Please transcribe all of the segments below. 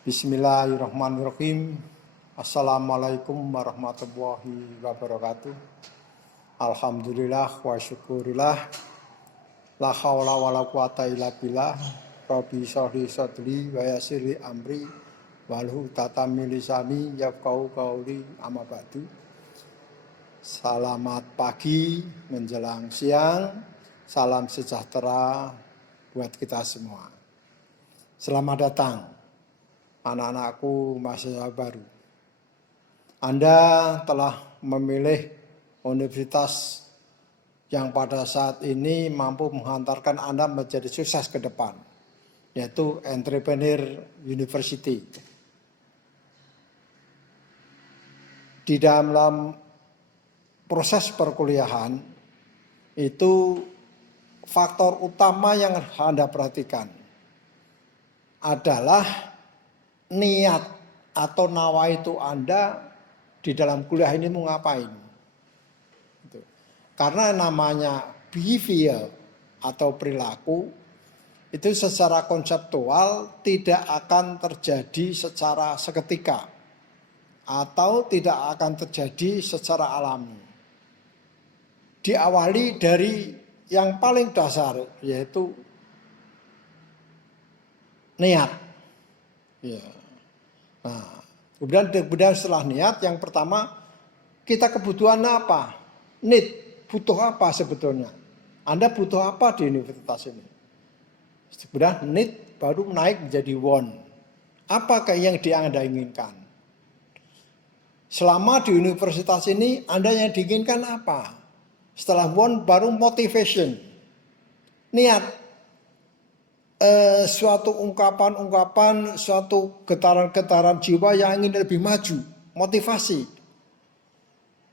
Bismillahirrahmanirrahim. Assalamualaikum warahmatullahi wabarakatuh. Alhamdulillah wa syukurillah. La haula wa la quwata illa billah. Rabbi shrahli sadri wa yassirli amri wahlul 'uqdatam min lisani yafqahu qauli, amma ba'du. Selamat pagi menjelang siang. Salam sejahtera buat kita semua. Selamat datang anak-anakku mahasiswa baru. Anda telah memilih universitas yang pada saat ini mampu menghantarkan Anda menjadi sukses ke depan, yaitu Entrepreneur University. Di dalam proses perkuliahan itu faktor utama yang Anda perhatikan adalah niat atau nawaitu Anda di dalam kuliah ini mau ngapain. Karena namanya behavior atau perilaku itu secara konseptual tidak akan terjadi secara seketika atau tidak akan terjadi secara alami. Diawali dari yang paling dasar, yaitu niat. Ya. Nah, kemudian setelah niat, yang pertama kita kebutuhan apa? Need. Butuh apa sebetulnya? Anda butuh apa di universitas ini? Sebenarnya need baru naik menjadi want. Apakah yang Anda inginkan? Selama di universitas ini Anda yang diinginkan apa? Setelah want baru motivation. Niat. Suatu ungkapan-ungkapan, suatu getaran-getaran jiwa yang ingin lebih maju. Motivasi.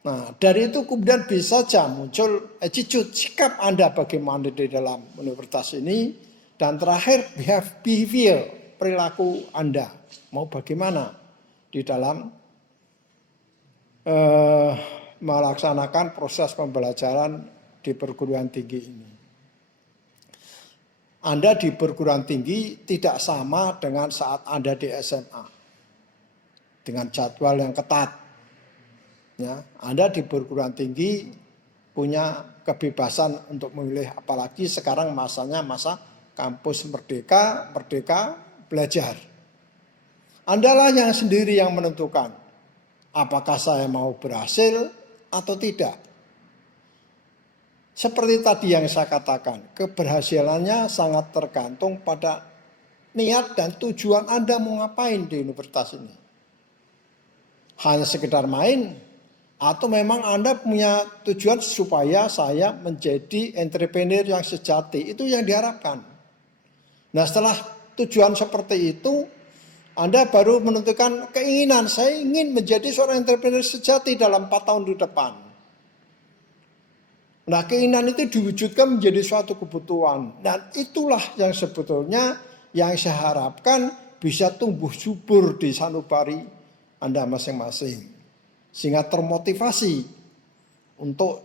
Nah, dari itu kemudian bisa saja muncul attitude, sikap Anda bagaimana di dalam universitas ini. Dan terakhir, behavior, perilaku Anda. Mau bagaimana di dalam melaksanakan proses pembelajaran di perguruan tinggi ini. Anda di perguruan tinggi tidak sama dengan saat Anda di SMA. Dengan jadwal yang ketat. Ya, Anda di perguruan tinggi punya kebebasan untuk memilih, apalagi sekarang masanya masa kampus merdeka belajar. Andalah yang sendiri yang menentukan apakah saya mau berhasil atau tidak. Seperti tadi yang saya katakan, keberhasilannya sangat tergantung pada niat dan tujuan Anda mau ngapain di universitas ini. Hanya sekedar main, atau memang Anda punya tujuan supaya saya menjadi entrepreneur yang sejati. Itu yang diharapkan. Nah, setelah tujuan seperti itu, Anda baru menentukan keinginan. Saya ingin menjadi seorang entrepreneur sejati dalam 4 tahun di depan. Nah, keinginan itu diwujudkan menjadi suatu kebutuhan. Dan itulah yang sebetulnya yang saya harapkan bisa tumbuh subur di sanubari Anda masing-masing. Sehingga termotivasi untuk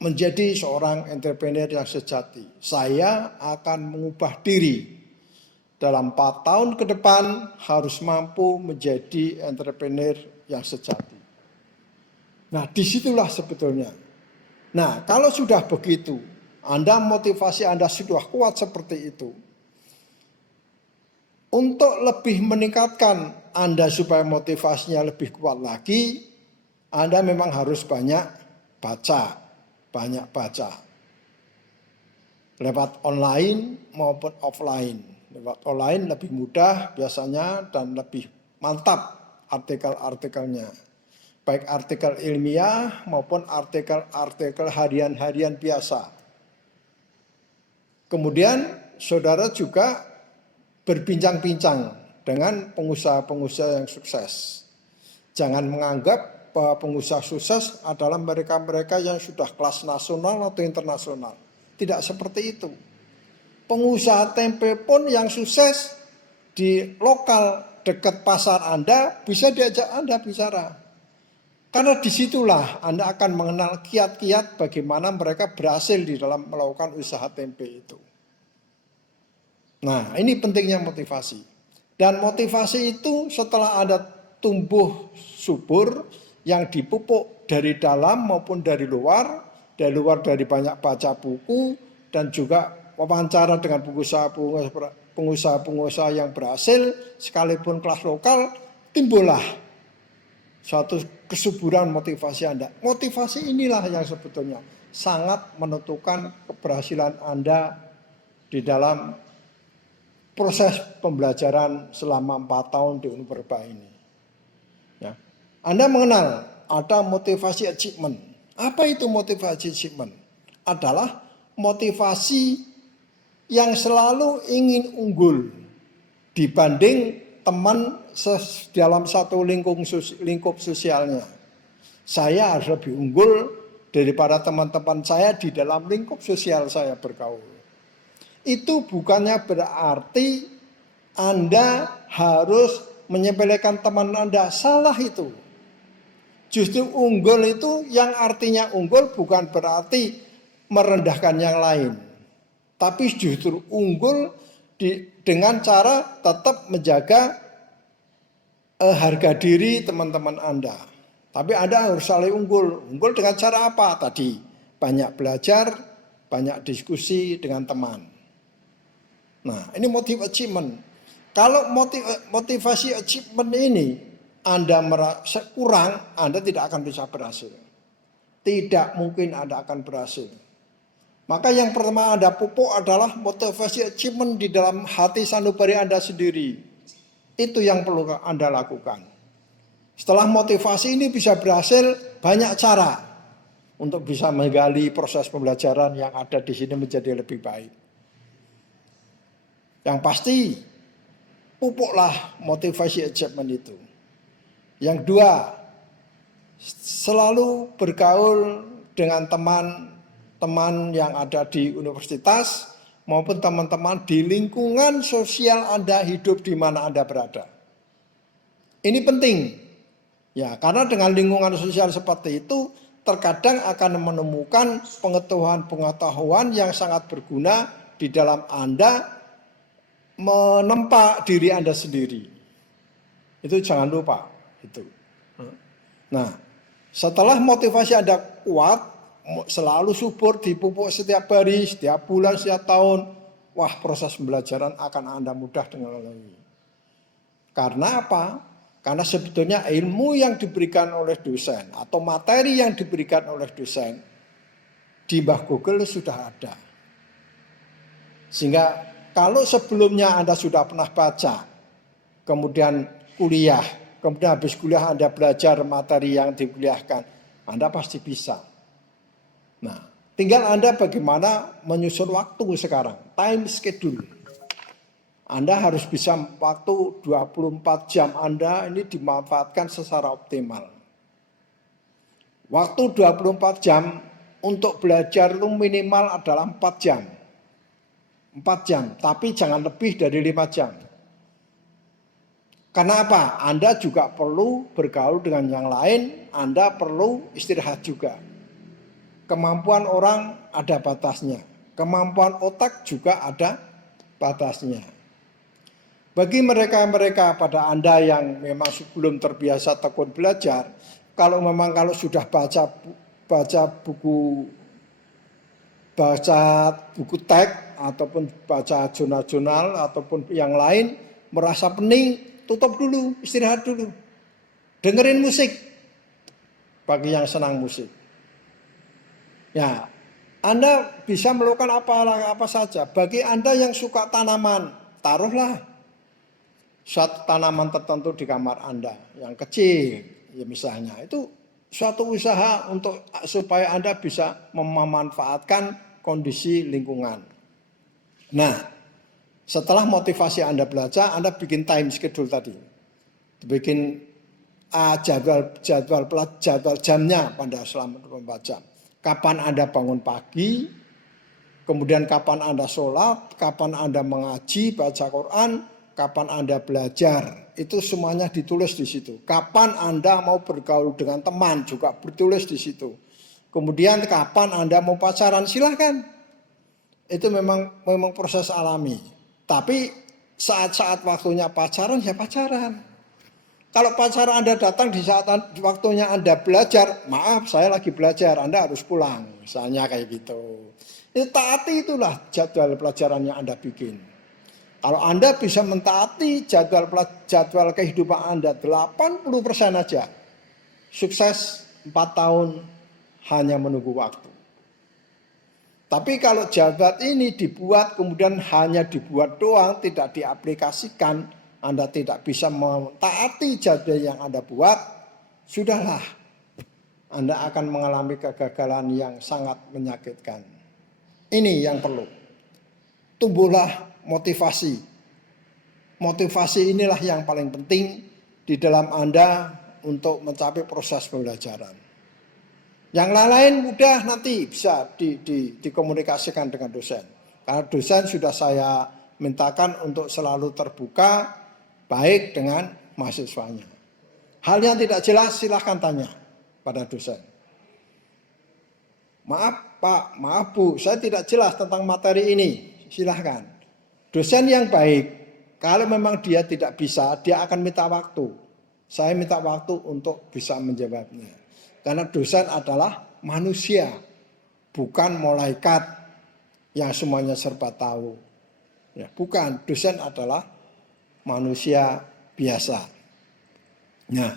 menjadi seorang entrepreneur yang sejati. Saya akan mengubah diri. Dalam 4 tahun ke depan harus mampu menjadi entrepreneur yang sejati. Nah, disitulah sebetulnya. Nah, kalau sudah begitu, motivasi Anda sudah kuat seperti itu. Untuk lebih meningkatkan Anda supaya motivasinya lebih kuat lagi, Anda memang harus banyak baca. Lewat online maupun offline. Lewat online lebih mudah biasanya dan lebih mantap artikel-artikelnya. Baik artikel ilmiah maupun artikel-artikel harian-harian biasa. Kemudian saudara juga berbincang-bincang dengan pengusaha-pengusaha yang sukses. Jangan menganggap bahwa pengusaha sukses adalah mereka-mereka yang sudah kelas nasional atau internasional. Tidak seperti itu. Pengusaha tempe pun yang sukses di lokal dekat pasar Anda bisa diajak Anda bicara. Karena disitulah Anda akan mengenal kiat-kiat bagaimana mereka berhasil di dalam melakukan usaha tempe itu. Nah, ini pentingnya motivasi. Dan motivasi itu setelah Anda tumbuh subur yang dipupuk dari dalam maupun dari luar dari banyak baca buku dan juga wawancara dengan pengusaha-pengusaha yang berhasil sekalipun kelas lokal, timbullah suatu kesuburan motivasi Anda. Motivasi inilah yang sebetulnya sangat menentukan keberhasilan Anda di dalam proses pembelajaran selama 4 tahun di Universitas ini. Ya. Anda mengenal ada motivasi achievement. Apa itu motivasi achievement? Adalah motivasi yang selalu ingin unggul dibanding teman dalam satu lingkup sosialnya. Saya harus lebih unggul daripada teman-teman saya di dalam lingkup sosial saya bergaul. Itu bukannya berarti Anda harus menyepelekan teman Anda. Salah itu. Justru unggul itu yang artinya unggul bukan berarti merendahkan yang lain. Tapi justru unggul dengan cara tetap menjaga harga diri teman-teman Anda. Tapi Anda harus saling unggul. Unggul dengan cara apa? Tadi banyak belajar, banyak diskusi dengan teman. Nah, ini motivasi achievement. Kalau motivasi achievement ini Anda merasa kurang, Anda tidak akan bisa berhasil. Tidak mungkin Anda akan berhasil. Maka yang pertama Anda pupuk adalah motivasi achievement di dalam hati sanubari Anda sendiri. Itu yang perlu Anda lakukan. Setelah motivasi ini bisa berhasil, banyak cara untuk bisa menggali proses pembelajaran yang ada di sini menjadi lebih baik. Yang pasti, pupuklah motivasi achievement itu. Yang dua, selalu bergaul dengan teman-teman yang ada di universitas maupun teman-teman di lingkungan sosial Anda hidup di mana Anda berada. Ini penting. Ya, karena dengan lingkungan sosial seperti itu terkadang akan menemukan pengetahuan-pengetahuan yang sangat berguna di dalam Anda menempa diri Anda sendiri. Itu jangan lupa. Itu. Nah, setelah motivasi Anda kuat, selalu subur, dipupuk setiap hari, setiap bulan, setiap tahun, wah proses pembelajaran akan Anda mudah dengan ini. Karena apa? Karena sebetulnya ilmu yang diberikan oleh dosen atau materi yang diberikan oleh dosen di Mbah Google sudah ada. Sehingga kalau sebelumnya Anda sudah pernah baca, kemudian kuliah, kemudian habis kuliah Anda belajar materi yang dikuliahkan, Anda pasti bisa. Nah, tinggal Anda bagaimana menyusun waktu sekarang, time schedule. Anda harus bisa waktu 24 jam Anda ini dimanfaatkan secara optimal. Waktu 24 jam untuk belajar itu minimal adalah 4 jam. 4 jam, tapi jangan lebih dari 5 jam. Karena apa? Anda juga perlu bergaul dengan yang lain, Anda perlu istirahat juga. Kemampuan orang ada batasnya, kemampuan otak juga ada batasnya. Bagi mereka-mereka pada Anda yang memang belum terbiasa tekun belajar, kalau sudah baca buku teks ataupun baca jurnal-jurnal ataupun yang lain merasa pening, tutup dulu, istirahat dulu. Dengerin musik bagi yang senang musik. Ya, Anda bisa melakukan apa saja. Bagi Anda yang suka tanaman, taruhlah suatu tanaman tertentu di kamar Anda yang kecil, ya misalnya. Itu suatu usaha untuk supaya Anda bisa memanfaatkan kondisi lingkungan. Nah, setelah motivasi Anda belajar, Anda bikin time schedule tadi. Bikin jadwal jamnya pada selama 24 jam. Kapan Anda bangun pagi, kemudian kapan Anda sholat, kapan Anda mengaji, baca Quran, kapan Anda belajar, itu semuanya ditulis di situ. Kapan Anda mau bergaul dengan teman juga ditulis di situ. Kemudian kapan Anda mau pacaran, silahkan. Itu memang proses alami. Tapi Saat-saat waktunya pacaran, ya pacaran. Kalau pacaran Anda datang di saat waktunya Anda belajar, maaf saya lagi belajar, Anda harus pulang. Misalnya kayak gitu. Taati itulah jadwal pelajaran yang Anda bikin. Kalau Anda bisa mentaati jadwal kehidupan Anda 80% aja, sukses 4 tahun hanya menunggu waktu. Tapi kalau jadwal ini dibuat kemudian hanya dibuat doang, tidak diaplikasikan, Anda tidak bisa mentaati jadwal yang Anda buat, sudahlah. Anda akan mengalami kegagalan yang sangat menyakitkan. Ini yang perlu. Tumbuhlah motivasi. Motivasi inilah yang paling penting di dalam Anda untuk mencapai proses pembelajaran. Yang lain-lain mudah nanti bisa dikomunikasikan dengan dosen. Karena dosen sudah saya mintakan untuk selalu terbuka baik dengan mahasiswanya. Hal yang tidak jelas silahkan tanya pada dosen. Maaf Pak, maaf Bu, saya tidak jelas tentang materi ini. Silahkan. Dosen yang baik, kalau memang dia tidak bisa, dia akan minta waktu. Saya minta waktu untuk bisa menjawabnya. Karena dosen adalah manusia, bukan malaikat yang semuanya serba tahu. Ya, bukan, dosen adalah manusia biasa. Nah,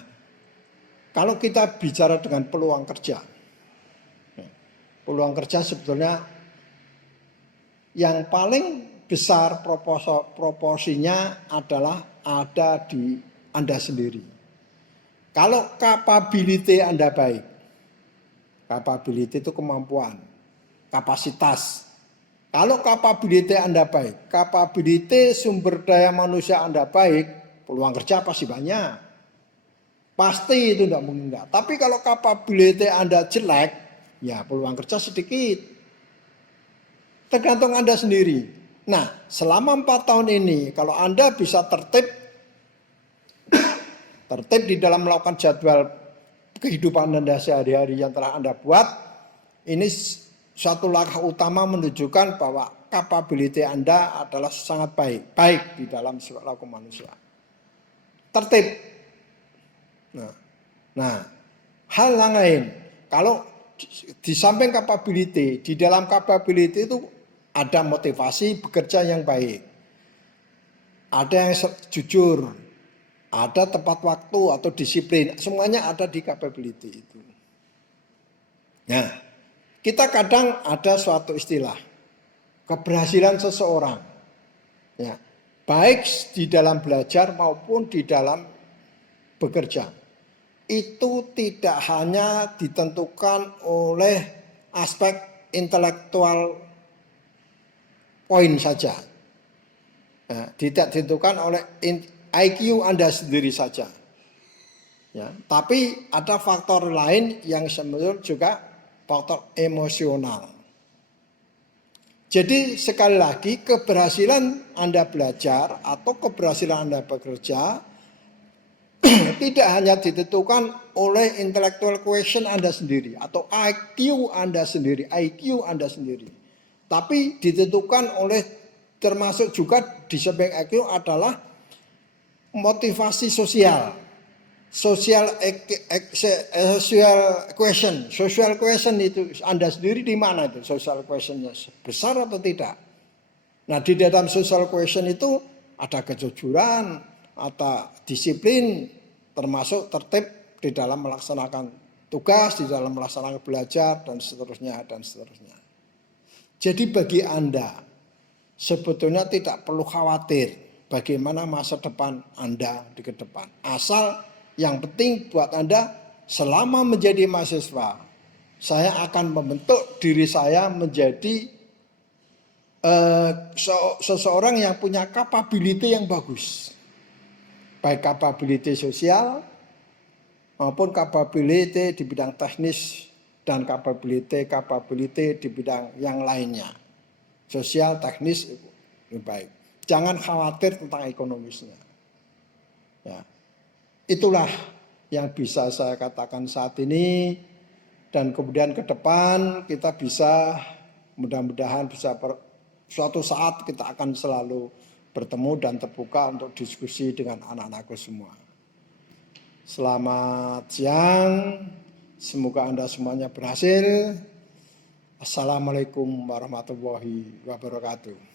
kalau kita bicara dengan peluang kerja, peluang kerja sebetulnya yang paling besar proporsinya adalah ada di Anda sendiri. Kalau capability Anda baik, capability itu kemampuan, kapasitas. Kalau capability Anda baik, capability sumber daya manusia Anda baik, peluang kerja pasti banyak. Pasti itu tidak mungkin enggak. Tapi kalau capability Anda jelek, ya peluang kerja sedikit. Tergantung Anda sendiri. Nah, selama 4 tahun ini, kalau Anda bisa tertib di dalam melakukan jadwal kehidupan Anda sehari-hari yang telah Anda buat, ini suatu langkah utama menunjukkan bahwa capability Anda adalah sangat baik di dalam perilaku manusia. Tertib. Nah, hal yang lain, kalau di samping capability, di dalam capability itu ada motivasi bekerja yang baik, ada yang jujur, ada tepat waktu atau disiplin, semuanya ada di capability itu. Nah, kita kadang ada suatu istilah, keberhasilan seseorang, ya, baik di dalam belajar maupun di dalam bekerja, itu tidak hanya ditentukan oleh aspek intelektual poin saja, ya, tidak ditentukan oleh IQ Anda sendiri saja. Ya, tapi ada faktor lain yang sebenarnya juga faktor emosional. Jadi sekali lagi keberhasilan Anda belajar atau keberhasilan Anda bekerja tidak hanya ditentukan oleh intellectual quotient Anda sendiri atau IQ Anda sendiri, tapi ditentukan oleh termasuk juga di samping IQ adalah motivasi sosial. Social question itu Anda sendiri di mana itu social questionnya, besar atau tidak? Nah, di dalam social question itu ada kejujuran, ada disiplin, termasuk tertib di dalam melaksanakan tugas, di dalam melaksanakan belajar dan seterusnya dan seterusnya. Jadi bagi Anda sebetulnya tidak perlu khawatir bagaimana masa depan Anda di ke depan. Asal yang penting buat Anda selama menjadi mahasiswa, saya akan membentuk diri saya menjadi seseorang yang punya capability yang bagus. Baik capability sosial maupun capability di bidang teknis dan capability di bidang yang lainnya. Sosial, teknis lebih baik. Jangan khawatir tentang ekonomisnya. Ya. Itulah yang bisa saya katakan saat ini, dan kemudian ke depan kita bisa mudah-mudahan bisa suatu saat kita akan selalu bertemu dan terbuka untuk diskusi dengan anak-anakku semua. Selamat siang, semoga Anda semuanya berhasil. Assalamualaikum warahmatullahi wabarakatuh.